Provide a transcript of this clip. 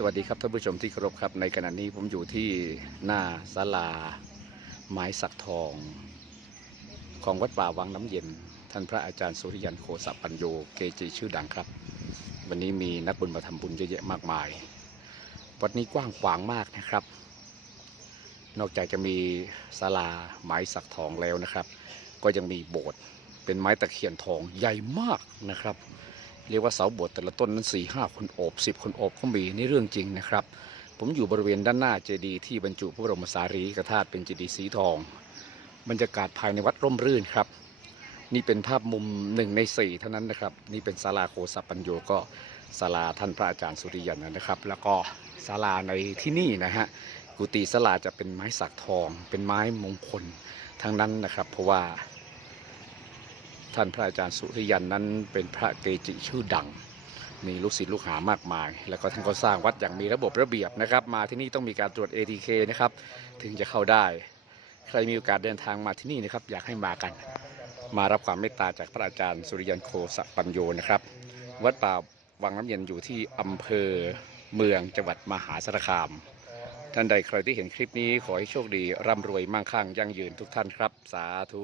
สวัสดีครับท่านผู้ชมที่เคารพครับในขณะนี้ผมอยู่ที่หน้าศาลาไม้สักทอง ของวัดป่าวังน้ำเย็น ท่านพระอาจารย์สุริยันโคสปัญโยเกจิชื่อดังครับ วันนี้มีนักบุญมาทำบุญเยอะแยะมากมาย วัดนี้กว้างขวางมากนะครับ นอกจากจะมีศาลาไม้สักทองแล้วนะครับ ก็ยังมีโบสถ์เป็นไม้ตะเคียนทองใหญ่มากนะครับ เรียกว่าเสาโบสถ์แต่ละต้นนั้นสี่ห้าคนโอบสิบคนโอบก็มีนี่เรื่องจริงนะครับ ผมอยู่บริเวณด้านหน้าเจดีย์ที่บรรจุพระบรมสารีริกธาตุเป็นเจดีย์สีทอง บรรยากาศภายในวัดร่มรื่นครับ นี่เป็นภาพมุมหนึ่งในสี่เท่านั้นนะครับ นี่เป็นศาลาโคสัปปัญโยก็ศาลาท่านพระอาจารย์สุริยันนะครับ แล้วก็ศาลาในที่นี่นะฮะกุฏิศาลาจะเป็นไม้สักทอง เป็นไม้มงคลทั้งนั้นนะครับ เพราะว่า ท่านพระอาจารย์สุริยันนั้นเป็นพระเกจิชื่อดัง มีลูกศิษย์ลูกหามากมาย แล้วก็ท่านก็สร้างวัดอย่างมีระบบระเบียบนะครับ มาที่นี่ต้องมีการตรวจ ATK นะครับ ถึงจะเข้าได้ ใครมีโอกาสเดินทางมาที่นี่นะครับ อยากให้มากัน มารับความเมตตาจากพระอาจารย์สุริยันโคสปัญโยนะครับ วัดป่าวังน้ำเย็นอยู่ที่อำเภอเมืองจังหวัดมหาสารคามท่านใดใครที่เห็นคลิปนี้ขอให้โชคดีร่ำรวยมั่งคั่งยั่งยืนทุกท่านครับ สาธุ